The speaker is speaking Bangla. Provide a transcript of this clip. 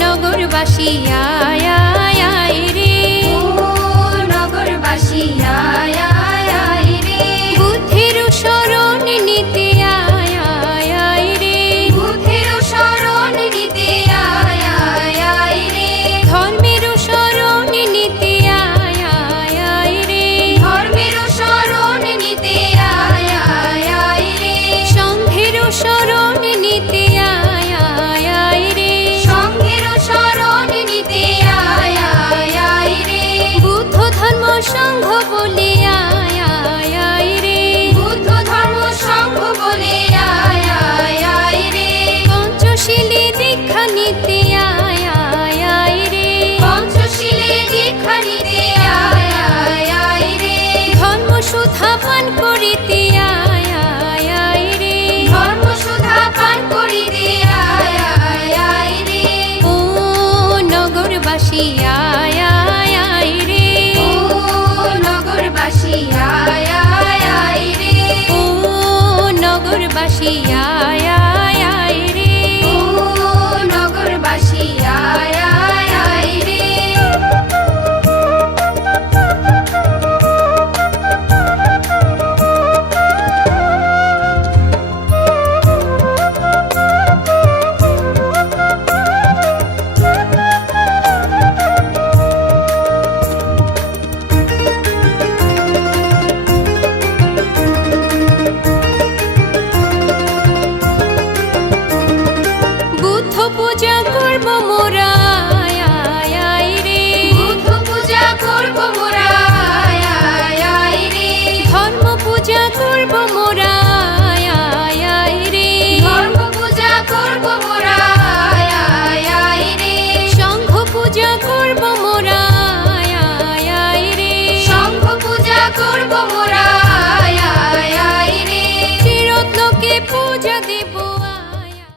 নগরবাসী আয়। নগরবাসী আয় পূজা